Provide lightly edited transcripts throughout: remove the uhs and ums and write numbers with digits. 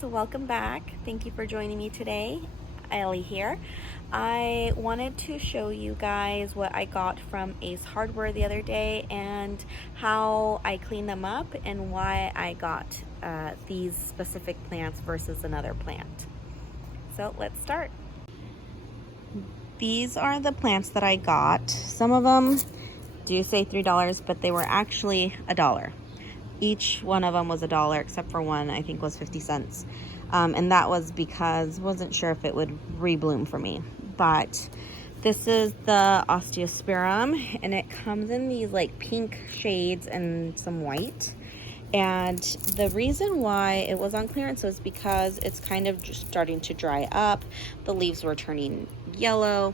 Perennials, welcome back. Thank you for joining me today. Ellie here. I wanted to show you guys what I got from Ace Hardware the other day and how I cleaned them up and why I got these specific plants versus another plant. So let's start. These are the plants that I got. Some of them do say $3, but they were actually $1. Each one of them was $1, except for one I think was 50 cents. And that was because I wasn't sure if it would rebloom for me. But this is the osteosperm, and it comes in these like pink shades and some white. And the reason why it was on clearance was because it's kind of just starting to dry up. The leaves were turning yellow.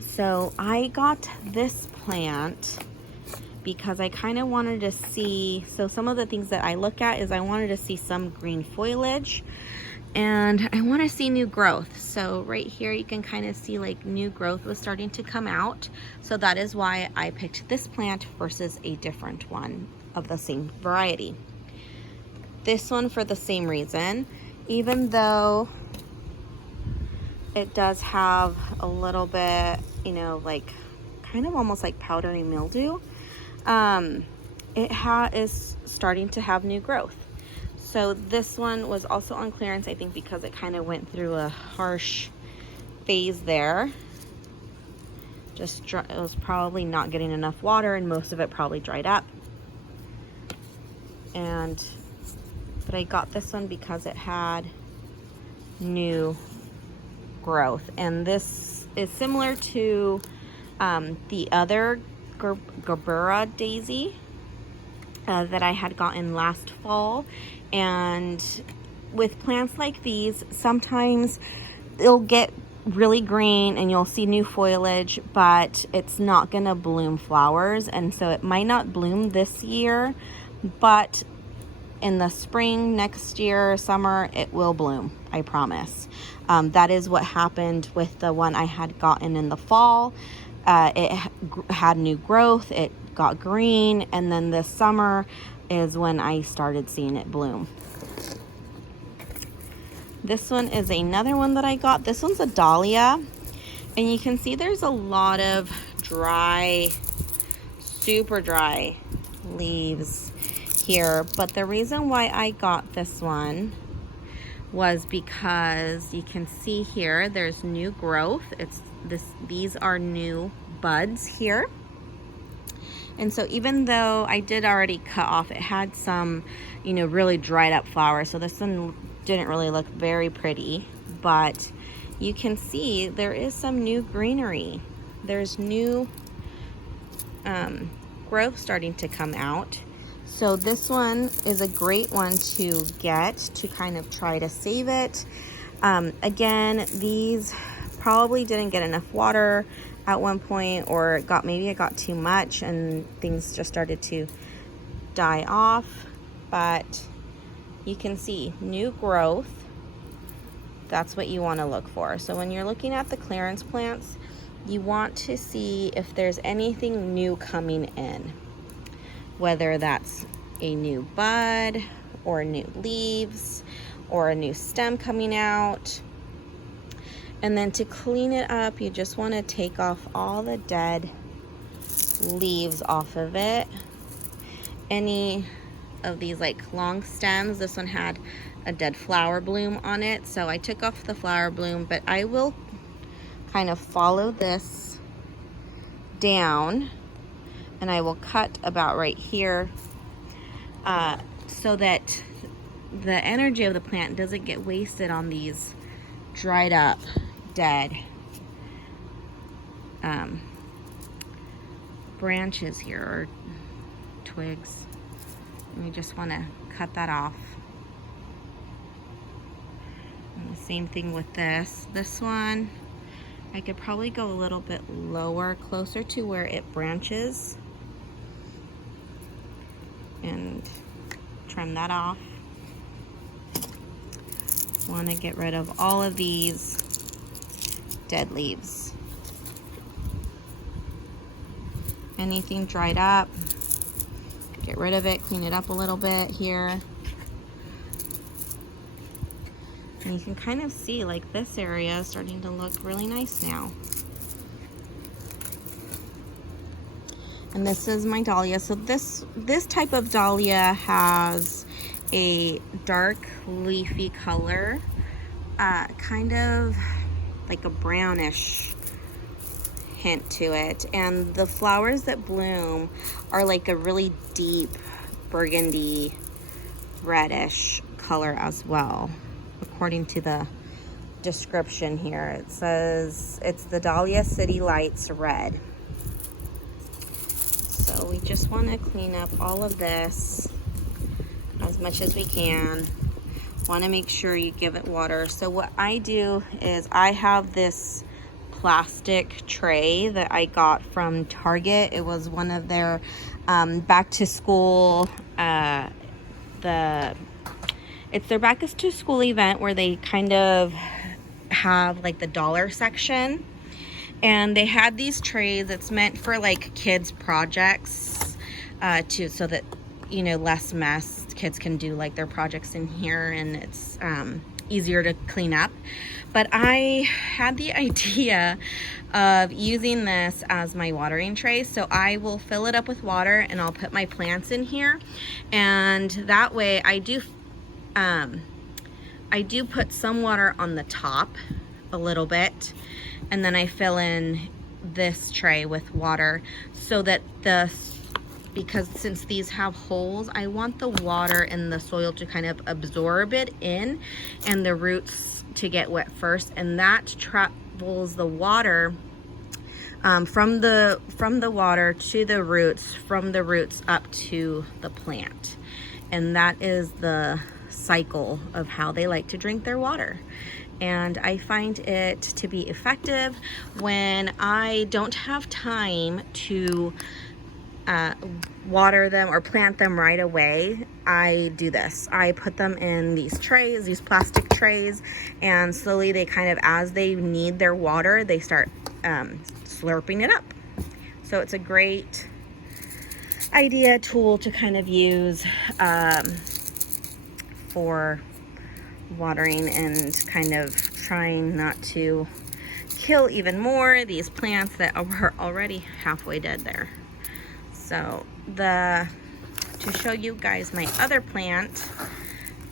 So I got this plant because I kind of wanted to see, so some of the things that I look at is I wanted to see some green foliage and I want to see new growth. So right here you can kind of see like new growth was starting to come out. So that is why I picked this plant versus a different one of the same variety. This one for the same reason, even though it does have a little bit, you know, like kind of almost like powdery mildew. It is starting to have new growth. So this one was also on clearance, I think, because it kind of went through a harsh phase there. It was probably not getting enough water, and most of it probably dried up. But I got this one because it had new growth, and this is similar to the other Gerbera daisy that I had gotten last fall. And with plants like these, sometimes it'll get really green and you'll see new foliage, but it's not gonna bloom flowers, and so it might not bloom this year, but in the spring, next year, summer, it will bloom, I promise. That is what happened with the one I had gotten in the fall. It had new growth, it got green, and then this summer is when I started seeing it bloom. This one is another one that I got. This one's a dahlia, and you can see there's a lot of dry, super dry leaves here. But the reason why I got this one was because you can see here there's new growth. These are new buds here. And so even though I did already cut off, it had some, you know, really dried up flowers. So this one didn't really look very pretty, but you can see there is some new greenery. There's new growth starting to come out. So this one is a great one to get to kind of try to save it. Again, these probably didn't get enough water at one point, or maybe it got too much and things just started to die off. But you can see new growth. That's what you want to look for. So when you're looking at the clearance plants, you want to see if there's anything new coming in, whether that's a new bud or new leaves or a new stem coming out. And then to clean it up, you just want to take off all the dead leaves off of it. Any of these like long stems, this one had a dead flower bloom on it, so I took off the flower bloom, but I will kind of follow this down and I will cut about right here so that the energy of the plant doesn't get wasted on these dried up, dead branches here, or twigs. And we just want to cut that off. And the same thing with this one. I could probably go a little bit lower, closer to where it branches, and trim that off. Want to get rid of all of these dead leaves. Anything dried up, get rid of it, clean it up a little bit here. And you can kind of see like this area is starting to look really nice now. And this is my dahlia. So this type of dahlia has a dark leafy color, kind of like a brownish hint to it. And the flowers that bloom are like a really deep burgundy reddish color as well. According to the description here, it says it's the Dahlia City Lights Red. So we just want to clean up all of this as much as we can. Want to make sure you give it water. So what I do is I have this plastic tray that I got from Target. It was one of their back to school, it's their back to school event where they kind of have like the dollar section. And they had these trays. It's meant for like kids projects, so that, you know, less mess. Kids can do like their projects in here, and it's easier to clean up. But I had the idea of using this as my watering tray. So I will fill it up with water and I'll put my plants in here. And that way I do put some water on the top a little bit, and then I fill in this tray with water so that because since these have holes, I want the water and the soil to kind of absorb it in and the roots to get wet first, and that travels the water from the water to the roots, from the roots up to the plant. And that is the cycle of how they like to drink their water. And I find it to be effective when I don't have time to water them or plant them right away. I do this. I put them in these trays, these plastic trays, and slowly they kind of, as they need their water, they start slurping it up. So it's a great tool to kind of use for watering and kind of trying not to kill even more these plants that are already halfway dead there. So to show you guys my other plant,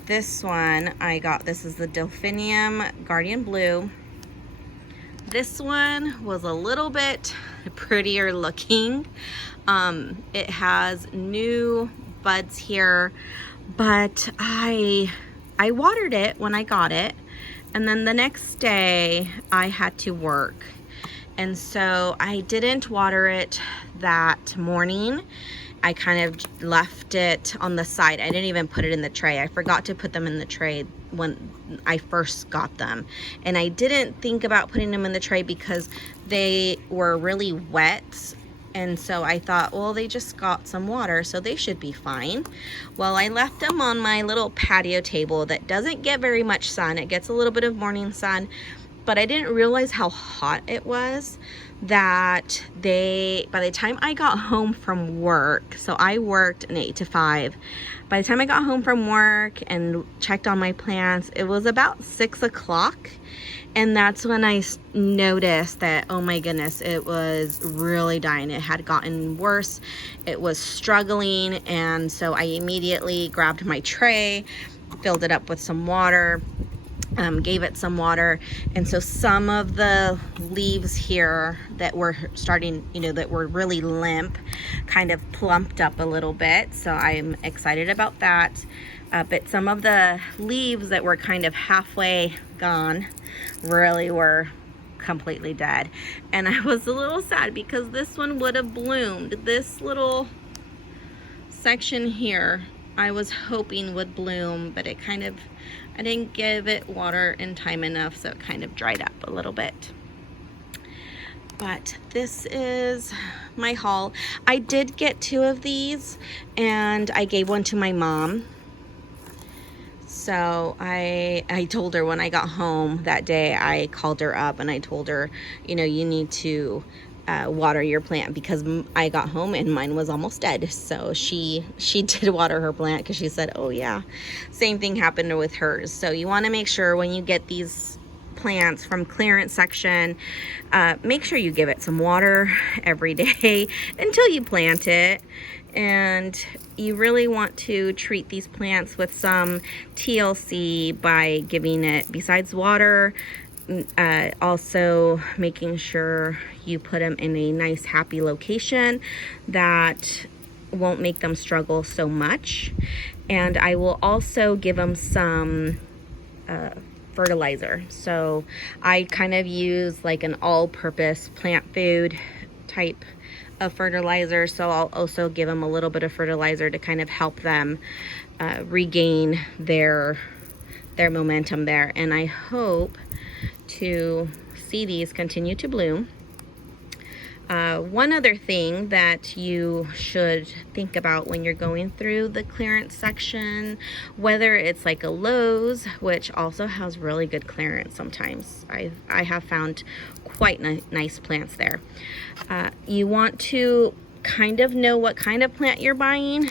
this one I got, this is the Delphinium Guardian Blue. This one was a little bit prettier looking. It has new buds here, but I watered it when I got it, and then the next day I had to work, and so I didn't water it that morning. I kind of left it on the side. I didn't even put it in the tray. I forgot to put them in the tray when I first got them, and I didn't think about putting them in the tray because they were really wet. And so I thought, well, they just got some water, so they should be fine. Well, I left them on my little patio table that doesn't get very much sun. It gets a little bit of morning sun, but I didn't realize how hot it was that by the time I got home from work, so I worked an 8 to 5. By the time I got home from work and checked on my plants, it was about 6 o'clock. And that's when I noticed that, oh my goodness, it was really dying. It had gotten worse. It was struggling. And so I immediately grabbed my tray, filled it up with some water, gave it some water. And so some of the leaves here that were starting, that were really limp, kind of plumped up a little bit. So I'm excited about that. But some of the leaves that were kind of halfway gone really were completely dead. And I was a little sad because this one would have bloomed. This little section here I was hoping would bloom, but I didn't give it water in time enough, so it kind of dried up a little bit. But this is my haul. I did get 2 of these, and I gave one to my mom. So I told her when I got home that day, I called her up and I told her, you need to water your plant, because I got home and mine was almost dead. So she did water her plant because she said, oh yeah, same thing happened with hers. So you want to make sure when you get these plants from clearance section, make sure you give it some water every day until you plant it. And you really want to treat these plants with some TLC by giving it, besides water, also making sure you put them in a nice happy location that won't make them struggle so much. And I will also give them some fertilizer. So I kind of use like an all-purpose plant food type of fertilizer, so I'll also give them a little bit of fertilizer to kind of help them regain their momentum there. And I hope to see these continue to bloom. One other thing that you should think about when you're going through the clearance section, whether it's like a Lowe's, which also has really good clearance sometimes. I have found quite nice plants there. You want to kind of know what kind of plant you're buying.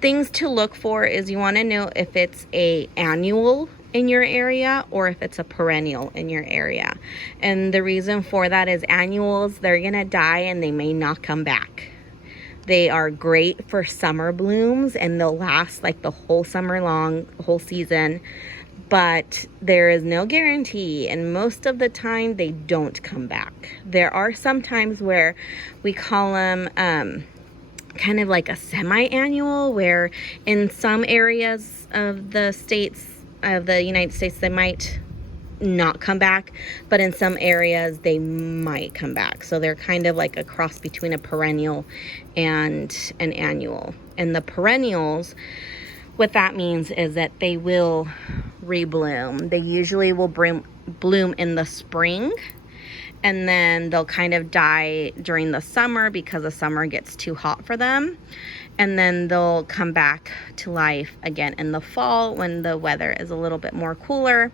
Things to look for is you want to know if it's a annual in your area or if it's a perennial in your area. And the reason for that is annuals, they're gonna die and they may not come back. They are great for summer blooms and they'll last like the whole summer long, whole season, but there is no guarantee, and most of the time they don't come back. There are some times where we call them kind of like a semi-annual, where in some areas of the United States they might not come back, but in some areas they might come back. So they're kind of like a cross between a perennial and an annual. And the perennials, what that means is that they will rebloom. They usually will bloom in the spring, and then they'll kind of die during the summer because the summer gets too hot for them. And then they'll come back to life again in the fall when the weather is a little bit more cooler.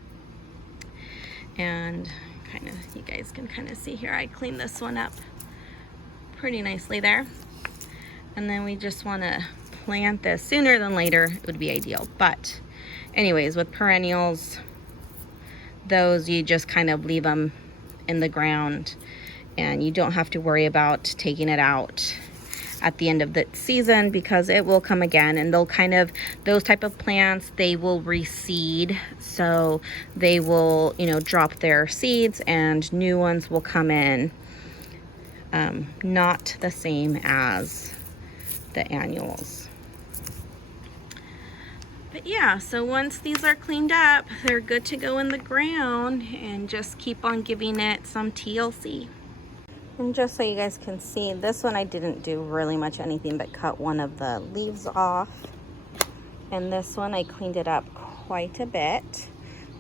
And kind of, you guys can kind of see here, I cleaned this one up pretty nicely there. And then we just want to plant this sooner than later. It would be ideal. But anyways, with perennials, those you just kind of leave them in the ground and you don't have to worry about taking it out at the end of the season, because it will come again. And they'll kind of, those type of plants, they will reseed, so they will, you know, drop their seeds and new ones will come in. Not the same as the annuals. But yeah, so once these are cleaned up, they're good to go in the ground, and just keep on giving it some TLC. And just so you guys can see, this one I didn't do really much anything but cut one of the leaves off. And this one I cleaned it up quite a bit.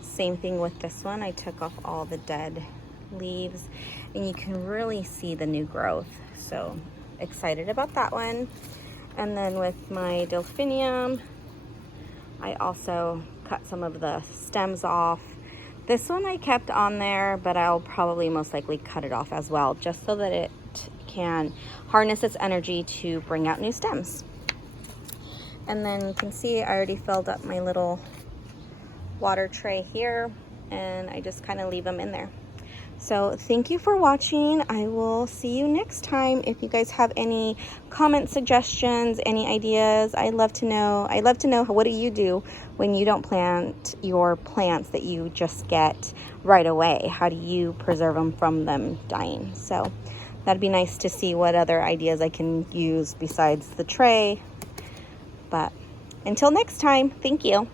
Same thing with this one. I took off all the dead leaves and you can really see the new growth. So excited about that one. And then with my delphinium, I also cut some of the stems off. This one I kept on there, but I'll probably most likely cut it off as well, just so that it can harness its energy to bring out new stems. And then you can see I already filled up my little water tray here, and I just kind of leave them in there. So thank you for watching. I will see you next time. If you guys have any comment suggestions, any ideas, I'd love to know. I'd love to know, what do you do when you don't plant your plants that you just get right away? How do you preserve them from them dying? So that'd be nice to see what other ideas I can use besides the tray. But until next time, thank you.